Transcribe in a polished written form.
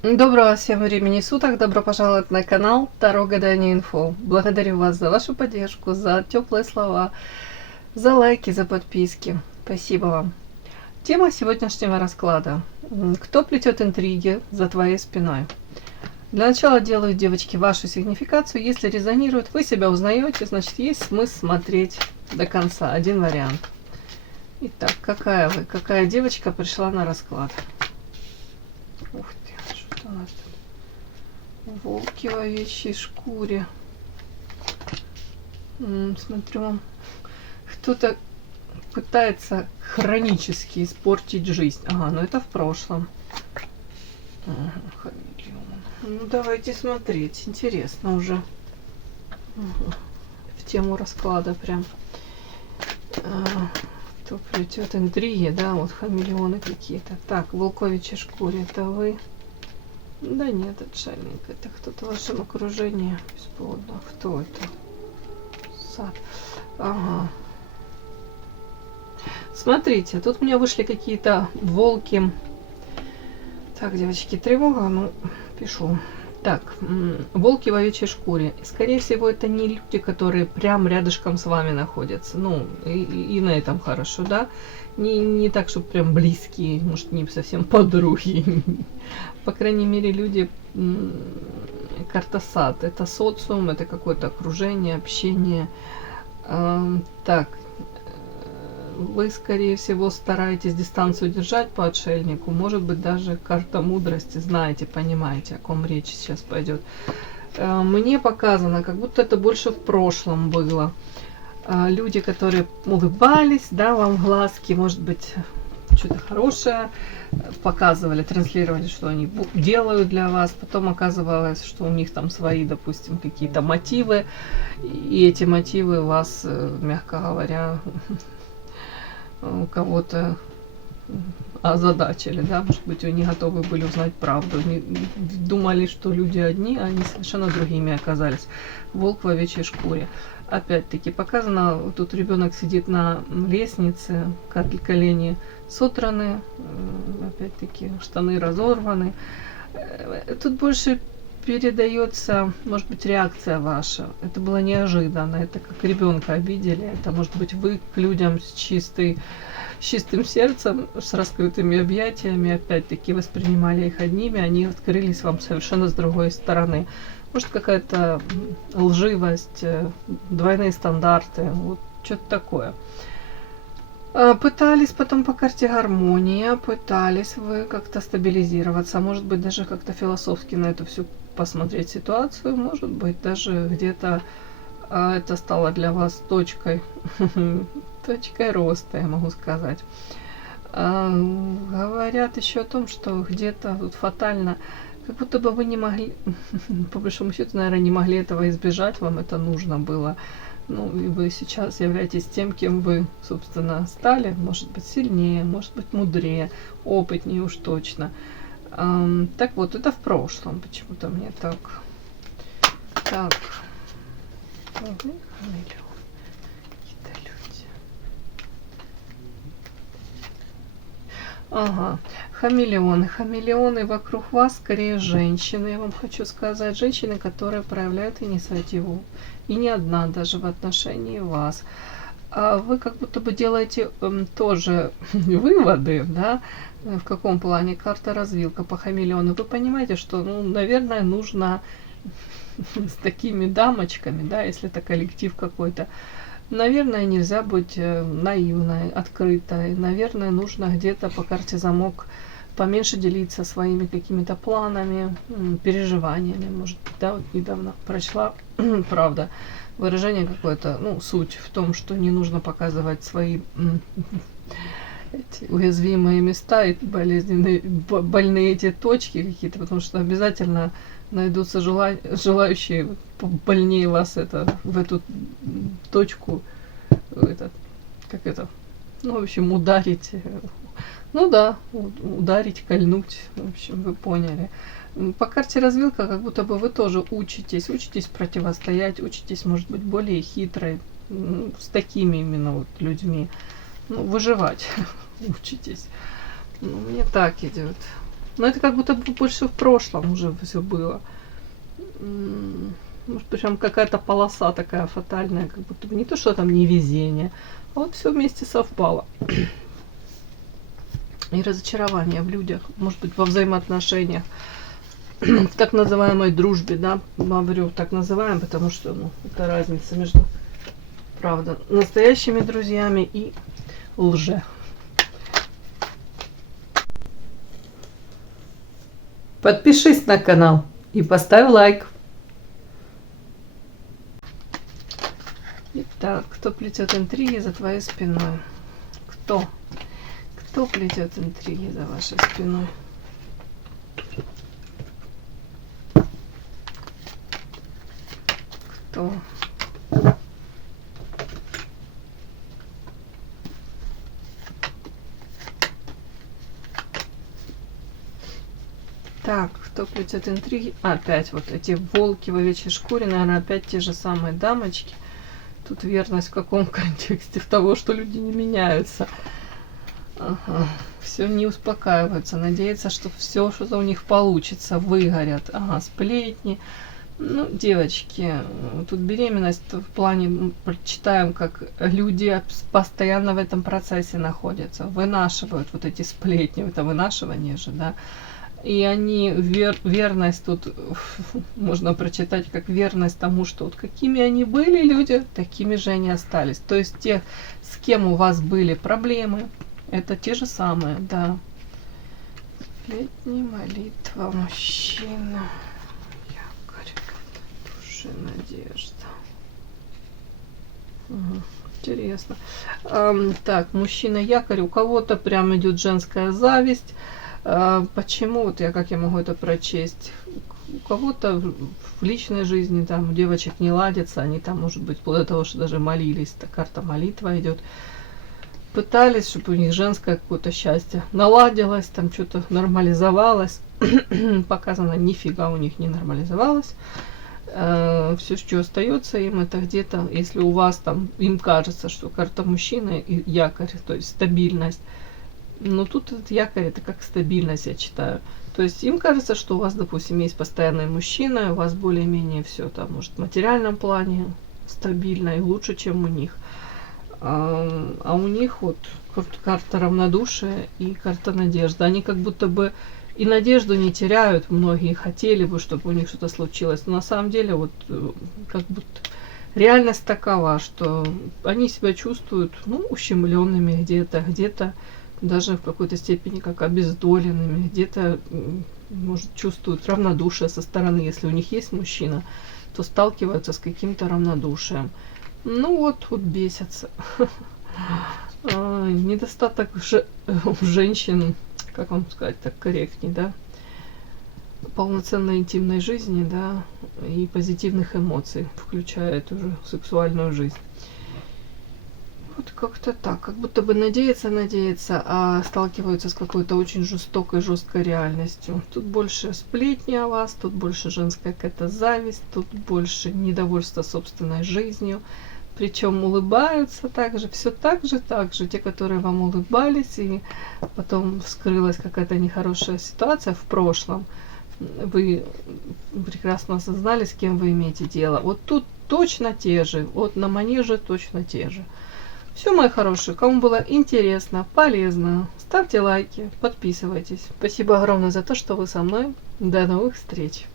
Доброго всем времени суток, добро пожаловать на канал Таро Гадание Инфо. Благодарю вас за вашу поддержку, за теплые слова, за лайки, за подписки. Спасибо вам. Тема сегодняшнего расклада. Кто плетет интриги за твоей спиной? Для начала делаю, девочки, вашу сигнификацию. Если резонирует, вы себя узнаете, значит есть смысл смотреть до конца. Один вариант. Итак, какая вы? Какая девочка пришла на расклад? Ух ты, что у нас тут? Волки в овечьей шкуре. Смотрю, кто-то пытается хронически испортить жизнь. Ага, ну это в прошлом. Ага, ну давайте смотреть. Интересно уже. Ага. В тему расклада прям. Кто плетет интриги, да, вот хамелеоны какие-то. Так, в волковичьей шкуре это вы? Да нет, отшельник. Это кто-то в вашем окружении бесплодно. Кто это? Сад. Ага. Смотрите, тут у меня вышли какие-то волки. Так, девочки, тревога, ну, пишу. Так, волки в овечьей шкуре. Скорее всего, это не люди, которые прям рядышком с вами находятся. Ну, и на этом хорошо, да? Не так, чтобы прям близкие, может, не совсем подруги. По крайней мере, люди, карта сад. Это социум, это какое-то окружение, общение. Так, вы, скорее всего, стараетесь дистанцию держать по отшельнику. Может быть, даже карта мудрости. Знаете, понимаете, о ком речь сейчас пойдет. Мне показано, как будто это больше в прошлом было. Люди, которые улыбались, да, вам глазки, может быть, что-то хорошее показывали, транслировали, что они делают для вас. Потом оказывалось, что у них там свои, допустим, какие-то мотивы. И эти мотивы вас, мягко говоря, у кого-то озадачили, да, может быть, вы не готовы были узнать правду, думали, что люди одни, а они совершенно другими оказались. Волк в овечьей шкуре. Опять-таки показано, тут ребенок сидит на лестнице, колени сотраны, опять-таки штаны разорваны. Тут больше передается, может быть, реакция ваша. Это было неожиданно, это как ребенка обидели, это может быть вы к людям с чистым сердцем, с раскрытыми объятиями, опять-таки воспринимали их одними, они открылись вам совершенно с другой стороны. Может, какая-то лживость, двойные стандарты, вот что-то такое. Пытались потом по карте гармония, пытались вы как-то стабилизироваться, может быть, даже как-то философски на эту всю посмотреть ситуацию, может быть, даже где-то это стало для вас точкой роста, я могу сказать. Говорят еще о том, что где-то тут фатально, как будто бы вы не могли, по большому счету, наверное, не могли этого избежать, вам это нужно было. Ну, и вы сейчас являетесь тем, кем вы, собственно, стали. Может быть, сильнее, может быть, мудрее, опытнее уж точно. Так вот, это в прошлом. Почему-то мне так. Так. Какие-то люди. Ага. Хамелеоны. Хамелеоны вокруг вас скорее женщины, я вам хочу сказать. Женщины, которые проявляют инициативу. И не одна даже в отношении вас. А вы как будто бы делаете тоже выводы, да, в каком плане карта развилка по хамелеону. Вы понимаете, что, ну, наверное, нужно с такими дамочками, да, если это коллектив какой-то, наверное, нельзя быть наивной, открытой. Наверное, нужно где-то по карте замок поменьше делиться своими какими-то планами, переживаниями. Может, да, вот недавно прочла, правда, выражение какое-то, ну, суть в том, что не нужно показывать свои эти уязвимые места и болезненные, больные эти точки какие-то, потому что обязательно найдутся желающие больнее вас в эту точку, ну, в общем, ударить. Ну да, ударить, кольнуть, в общем, вы поняли. По карте развилка, как будто бы вы тоже учитесь противостоять, учитесь, может быть, более хитрой, с такими именно вот людьми, ну, выживать учитесь. Ну, мне так идет. Но это как будто бы больше в прошлом уже все было. Может, прям какая-то полоса такая фатальная, как будто бы не то, что там невезение, а вот все вместе совпало. И разочарование в людях, может быть, во взаимоотношениях, в так называемой дружбе, да, говорю так называем, потому что, ну, это разница между, правда, настоящими друзьями и лже. Подпишись на канал и поставь лайк. Итак, кто плетет интриги за твоей спиной? Кто? Кто плетет интриги за вашей спиной? Кто? Так, кто плетет интриги? Опять вот эти волки в овечьей шкуре, наверное, опять те же самые дамочки. Тут верность в каком контексте? В того, что люди не меняются. Ага. Все не успокаиваются, надеются, что все что-то у них получится, выгорят. Ага, сплетни. Ну, девочки, тут беременность в плане, прочитаем, как люди постоянно в этом процессе находятся, вынашивают вот эти сплетни, это вынашивание же, да. И они, верность тут, можно прочитать как верность тому, что вот какими они были люди, такими же они остались. То есть те, с кем у вас были проблемы, это те же самые, да. Летняя молитва, мужчина, якорь, души, надежда. Угу. Интересно. Так, мужчина якорь, у кого-то прям идет женская зависть. Почему? Вот как я могу это прочесть? У кого-то в личной жизни там у девочек не ладится, они там, может быть, вплоть до того, что даже молились, карта молитва идет. Пытались, чтобы у них женское какое-то счастье наладилось, там что-то нормализовалось. Показано, нифига у них не нормализовалось. Все, что остается им, это где-то, если у вас там, им кажется, что карта мужчины и якорь, то есть стабильность. Но тут этот якорь, это как стабильность, я читаю. То есть им кажется, что у вас, допустим, есть постоянный мужчина, у вас более-менее все там, может, в материальном плане стабильно и лучше, чем у них. А у них вот карта равнодушия и карта надежды. Они как будто бы и надежду не теряют. Многие хотели бы, чтобы у них что-то случилось. Но на самом деле вот как будто реальность такова, что они себя чувствуют, ну, ущемленными где-то даже в какой-то степени как обездоленными, где-то, может, чувствуют равнодушие со стороны. Если у них есть мужчина, то сталкиваются с каким-то равнодушием. Ну вот бесятся. Недостаток у женщин, как вам сказать так корректней, да, полноценной интимной жизни, да, и позитивных эмоций, включая эту же сексуальную жизнь. Вот как-то так, как будто бы надеются, а сталкиваются с какой-то очень жесткой реальностью. Тут больше сплетни о вас, тут больше женская какая-то зависть, тут больше недовольства собственной жизнью. Причем улыбаются также, все так же. Те, которые вам улыбались, и потом вскрылась какая-то нехорошая ситуация в прошлом, вы прекрасно осознали, с кем вы имеете дело. Вот тут точно те же, вот на манеже точно те же. Все, мои хорошие, кому было интересно, полезно, ставьте лайки, подписывайтесь. Спасибо огромное за то, что вы со мной. До новых встреч!